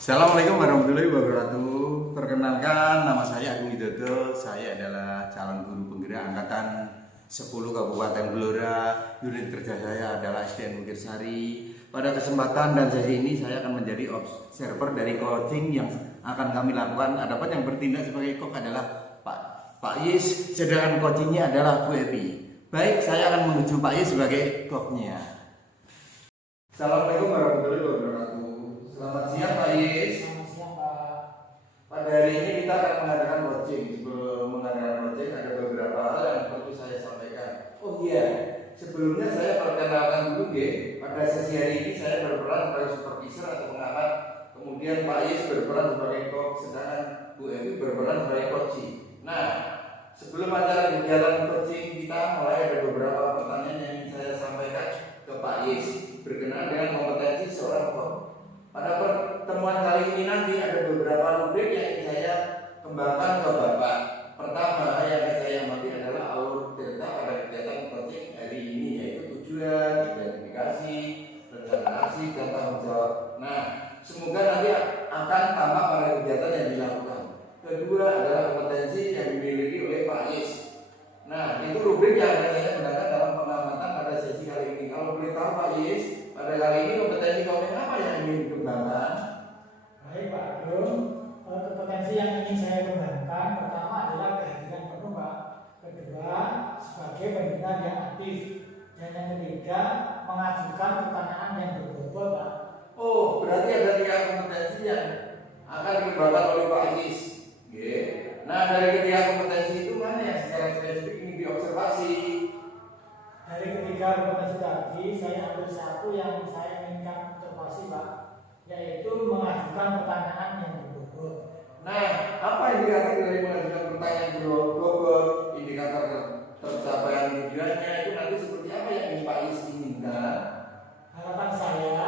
Assalamualaikum warahmatullahi wabarakatuh. Perkenalkan, nama saya Agung Widodo. Saya adalah calon guru penggerak angkatan 10 Kabupaten Blora. Unit kerja saya adalah SDN Bukit Sari. Pada kesempatan dan sesi ini saya akan menjadi observer dari coaching yang akan kami lakukan. Adapun yang bertindak sebagai coach adalah Pak Yis, sedangkan coachingnya adalah Bu Evi. Baik, saya akan menuju Pak Yis sebagai coachnya. Assalamualaikum warahmatullahi wabarakatuh. Selamat siang Pak Yis. Selamat siang Pak. Pada hari ini kita akan mengadakan coaching. Sebelum mengadakan coaching ada beberapa hal yang perlu saya sampaikan. Oh iya, sebelumnya saya perkenalkan dulu nggih. Pada sesi hari ini saya berperan sebagai supervisor atau pengamat. Kemudian Pak Yis berperan sebagai coach, sedangkan Bu Evi berperan sebagai coaching. Nah, sebelum acara berjalan coaching kita mulai ada beberapa pertanyaan yang ingin saya sampaikan ke Pak Yis berkenaan dengan kompetensi seorang coach. Pada pertemuan kali ini nanti ada beberapa rubrik yang ingin saya kembangkan ke Bapak. Pertama yang saya amati adalah alur cerita pada kegiatan coaching hari ini, yaitu tujuan, identifikasi, rencana aksi, dan tanggung jawab. Nah, semoga nanti akan tampak pada kegiatan yang dilakukan. Kedua adalah kompetensi yang dimiliki oleh Pak Yis. Nah, itu rubrik yang akan saya gunakan dalam pengamatan pada sesi kali ini. Kalau boleh tahu Pak Yis, pada kali ini kompetensi komen apa yang ingin dikembangkan? Baik Pak Agung, kompetensi yang ingin saya kembangkan pertama adalah kehadiran penuh Pak. Kedua, sebagai pendengar yang aktif. Dan yang ketiga, mengajukan pertanyaan yang berbobot Pak. Oh, berarti ada 3 kompetensi yang akan dikembangkan oleh Pak Yis. Nah, dari ketiga kompetensi itu mana yang secara spesifik ingin diobservasi? Dari ketiga kompetensi tadi, saya ambil satu yang saya inginkan observasi Pak, yaitu mengajukan pertanyaan yang berbobot. Nah, apa indikator dari mengajukan pertanyaan berbobot, indikator tercapaian tujuannya itu nanti seperti apa yang ingin Pak Yis inginkan? Harapan saya,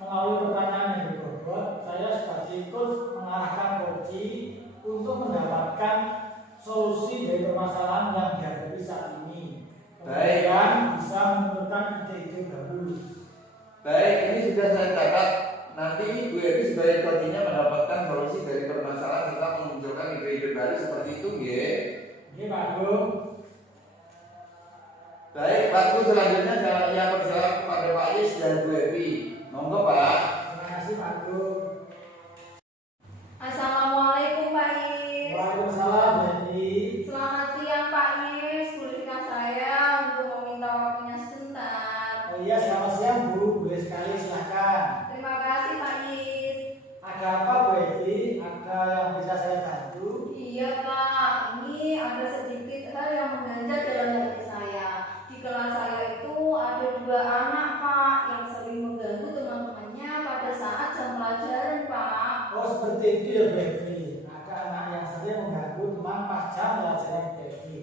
melalui pertanyaan yang berbobot, saya sebagai coach mengarahkan coaching untuk mendapatkan solusi dari permasalahan yang dihadapi saat ini. Baik. Dan bisa menentukan ide-ide baru. Baik, ini sudah saya catat. Nanti Bu Evi sebagai coachingnya mendapatkan solusi dari permasalahan serta memunculkan ide-ide baru seperti itu, nggih. Ini Pak Agung. Baik, waktu selanjutnya saya persilakan kepada Pak Yis dan Bu Evi. Monggo Pak. Terima kasih Pak Agung. Assalamualaikum Pak Yis. Waalaikumsalam Jadi. Selamat siang Pak Yis. Bolehkah saya untuk meminta waktunya sebentar? Oh iya, selamat siang Bu. Boleh sekali, silakan. Terima kasih Pak Yis. Ada apa Bu Evi? Ada yang bisa saya bantu? Iya Pak, ini ada sedikit hal yang mengganjal dalam hati saya. Di kelas saya itu ada 2 anak Pak yang sering mengganggu teman-temannya pada saat jam pelajaran Pak. Oh seperti itu ya Bu Evi. Ada anak yang sering mengganggu teman pas jam pelajaran Bu Evi.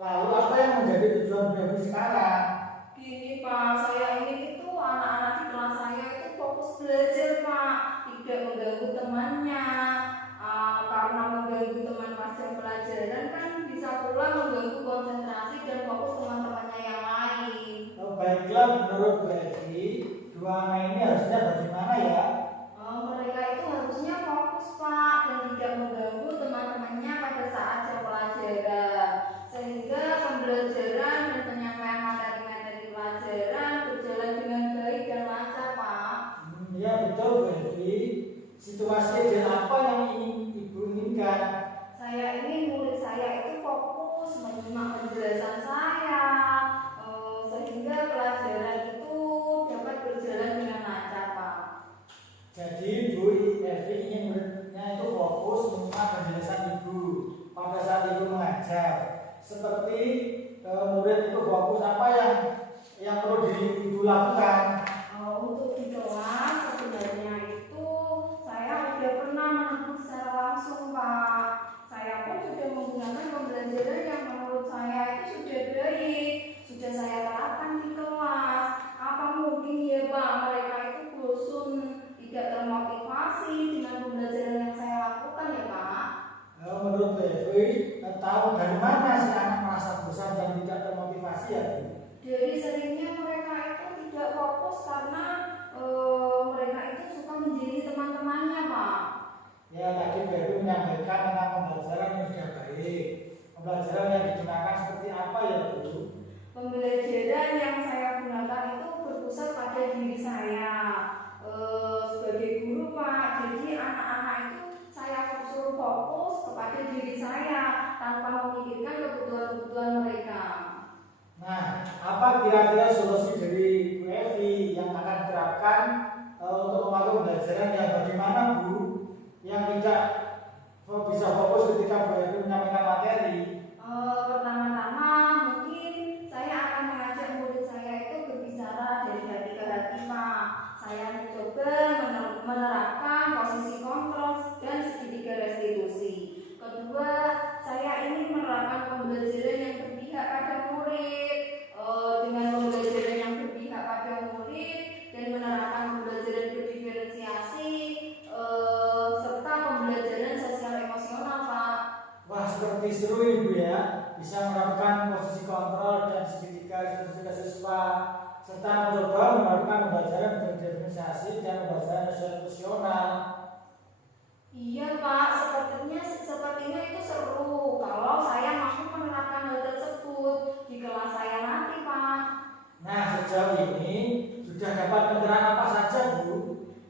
Lalu apa yang menjadi tujuan Bu Evi sekarang? Gini Pak, saya ingin itu anak-anak di kelas saya itu fokus belajar Pak, tidak mengganggu temannya. Karena mengganggu teman pas jam pelajaran kan bisa pula mengganggu konsentrasi dan fokus teman-temannya yang lain. Oh, baiklah, menurut Bu Evi, 2 anak ini harusnya bagaimana ya? Mereka itu harusnya fokus Pak dan tidak mengganggu teman-temannya pada saat jam pelajaran, sehingga pembelajaran dan penyampaian materi-materi pelajaran berjalan dengan baik dan lancar Pak. Ya betul Bu Evi. Situasi dan apa yang ingin Ibu inginkan? Saya ingin murid saya itu fokus menyimak penjelasan saya, sehingga pelajaran itu dapat berjalan dengan lancar Pak. Jadi Bu Evi ingin muridnya itu fokus menyimak penjelasan Ibu pada saat Ibu mengajar. Seperti murid itu fokus apa yang perlu Ibu lakukan. Untuk di kelas sebenarnya itu saya sudah pernah menegur secara langsung Pak. Saya pun sudah menggunakan pembelajaran yang menurut saya itu sudah baik, sudah saya terapkan di kelas. Apa mungkin ya Pak mereka itu bosan, tidak termotivasi dengan pembelajaran yang saya lakukan ya Pak? Menurut Bu Evi, tahu dari mana si anak merasa bosan dan tidak termotivasi ya Bu? Dari seringnya mereka itu tidak fokus karena mereka itu suka menjadi teman-temannya Pak. Pak? Ya, tadi Bu Evi menyampaikan tentang pembelajaran yang sudah baik. Pembelajaran yang digunakan seperti apa ya Bu? Pembelajaran yang saya gunakan itu berpusat pada diri saya sebagai guru Pak. Jadi anak-anak itu saya suruh fokus kepada diri saya tanpa memikirkan kebutuhan-kebutuhan mereka. Nah, apa kira-kira solusi dari Bu Evi yang akan diterapkan untuk melakukan pembelajaran yang bagaimana Bu? Yang tidak bisa fokus ketika Bu Evi menyampaikan materi. Pertama-tama mungkin saya akan mengajak murid saya itu berbicara dari hati ke hati Pak. Saya mencoba menerapkan posisi kontrol dan segitiga restitusi. Kedua, saya ingin menerapkan pembelajaran yang berpihak pada murid. Dengan pembelajaran yang berpihak pada murid dan menerapkan pembelajaran berdiferensiasi serta pembelajaran sosial emosional Pak. Wah, seperti seru ini Bu ya. Bisa menerapkan posisi kontrol dan segitiga restitusi siswa serta mencoba menerapkan pembelajaran berdiferensiasi dan pembelajaran sosial emosional. Iya Pak, sepertinya itu seru kalau saya mampu menerapkan hal tersebut di kelas saya nanti Pak. Nah, sejauh ini sudah dapat pencerahan apa saja Bu?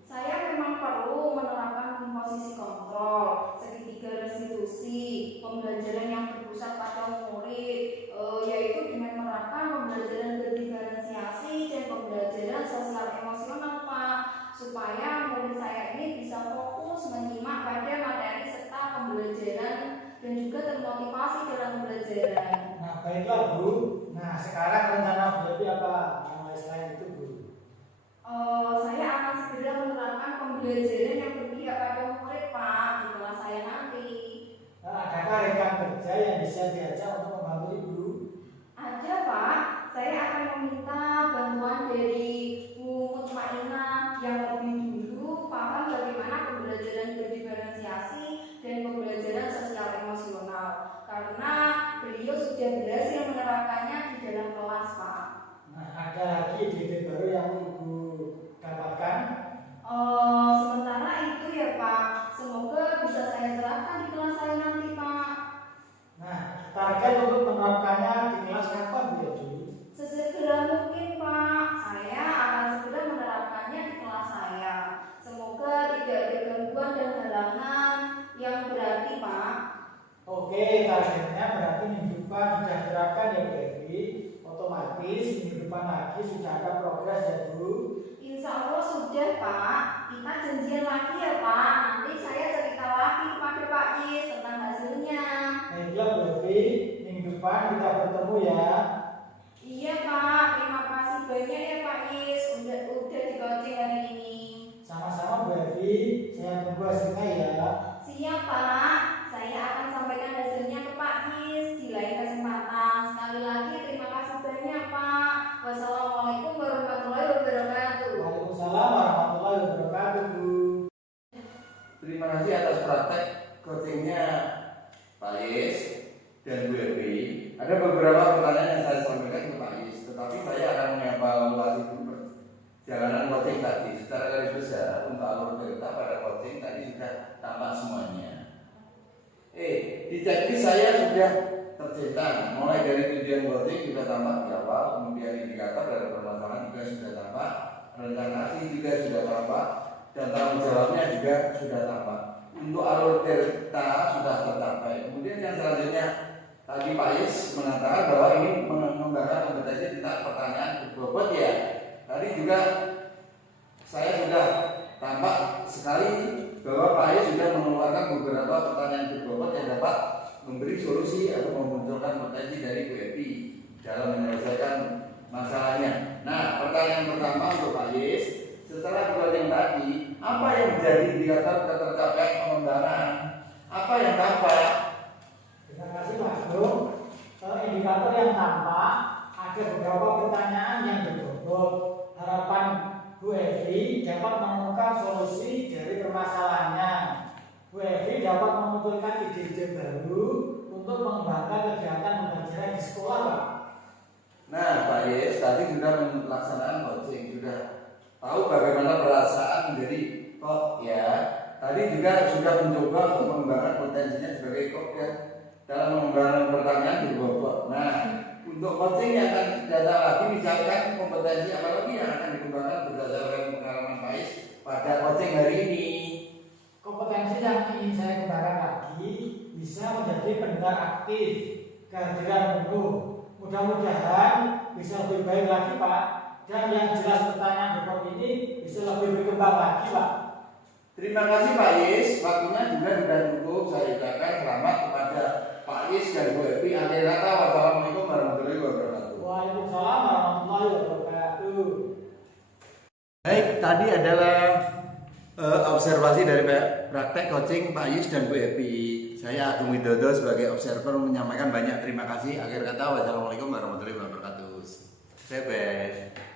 Saya memang perlu menerapkan posisi kontrol, segitiga restitusi, pembelajaran yang berpusat pada murid, yaitu dengan menerapkan pembelajaran berdiferensiasi dan pembelajaran sosial emosional Pak, supaya murid saya ini bisa fokus menyimak pada materi serta pembelajaran dan juga termotivasi dalam pembelajaran. Nah, baiklah Bu. Nah, sekarang rencana Bu Evi apa? Yang selain itu Bu? Saya akan segera menerapkan pembelajaran yang berpihak pada murid Pak di kelas saya nanti. Nah, adakah rekan kerja yang bisa diajak untuk membantu Ibu? Ada Pak, saya akan meminta bantuan dari Bu Mutmainah yang lebih dulu paham bagaimana pembelajaran berdiferensiasi dan pembelajaran sosial emosional, karena beliau sudah berhasil menerapkannya di dalam kelas Pak. Nah, ada lagi ide baru yang Ibu dapatkan? Sementara itu ya Pak, semoga bisa saya terapkan di kelas saya nanti Pak. Nah, target untuk menerapkannya di kelas kapan Bu Evi? Sesegera mungkin Pak, saya akan segera menerapkannya di kelas saya. Semoga tidak ada gangguan dan halangan yang berarti Pak. Oke, targetnya berarti minggu depan sudah diterapkan ya Bu Evi. Otomatis minggu depan lagi sudah ada progres ya Bu. Insya Allah sudah Pak. Kita janjian lagi ya Pak. Nanti saya cerita lagi kepada Pak Is tentang hasilnya. Baiklah Bu Evi, minggu depan kita bertemu ya. Iya Pak, terima kasih banyak ya Pak Is udah di-coaching hari ini. Sama-sama Bu Evi, saya tunggu hasilnya ya. Siap Pak, saya akan sampaikan hasilnya ke Pak Is di lain kesempatan. Sekali lagi terima kasih banyak Pak. Wassalamualaikum warahmatullahi wabarakatuh. Waalaikumsalam warahmatullahi wabarakatuh Bu. Terima kasih atas praktek coachingnya Pak Is dan Bu Evi. Ada beberapa pertanyaan yang saya sampaikan ke Pak Is, tetapi saya akan mengevaluasi dulu perjalanan coaching tadi. Secara garis besar untuk alur cerita pada coaching tadi sudah tampak semuanya. Di checklist saya sudah tercetak, mulai dari tujuan coaching sudah tampak di awal, kemudian indikator dari permasalahan juga sudah tampak, rencana aksi juga sudah tampak, dan tanggung jawabnya juga sudah tampak. Untuk alur cerita sudah tercapai. Kemudian yang selanjutnya tadi Pak Is mengatakan bahwa ini mengembangkan kompetensi tentang pertanyaan berbobot ya. Tadi juga saya sudah tampak sekali bahwa Pak Is sudah mengeluarkan beberapa pertanyaan berbobot yang dapat memberi solusi atau memunculkan potensi dari Bu Evi dalam menyelesaikan masalahnya. Nah, pertanyaan pertama untuk Pak Is, setelah coaching tadi, apa yang menjadi indikator ketercapaian pengembangan? Apa yang tampak? Terima kasih Mas Bro. Indikator yang tampak ada beberapa pertanyaan yang berbobot. Harapan Bu Evi dapat menemukan solusi dari permasalahannya. Bu Evi dapat memunculkan ide-ide baru untuk mengembangkan kegiatan pembelajaran di sekolah, Pak. Nah, Pak Yes tadi sudah melaksanakan coaching, sudah tahu bagaimana perasaan menjadi kok ya tadi juga sudah mencoba untuk mengembangkan potensinya sebagai coach dalam mengembangkan pertanyaan di bobot. Nah, untuk coaching yang akan data lagi misalkan kompetensi apa lagi yang akan dikembangkan berdasarkan pengalaman Pais pada coaching hari ini. Kompetensi yang ingin saya kembangkan lagi bisa menjadi pendengar aktif, kehadiran penuh. Mudah-mudahan bisa lebih baik lagi Pak. Dan yang jelas pertanyaan report ini bisa lebih berkembang lagi Pak. Terima kasih Pak Yis, waktunya juga sudah cukup. Saya ucapkan selamat kepada Pak Yis dan Bu Epi. Akhir kata, wassalamualaikum warahmatullahi wabarakatuh. Waalaikumsalam warahmatullahi wabarakatuh. Baik, tadi adalah observasi dari praktek coaching Pak Yis dan Bu Epi. Saya Agung Widodo sebagai observer menyampaikan banyak terima kasih. Akhir kata, wassalamualaikum warahmatullahi wabarakatuh. Bye-bye.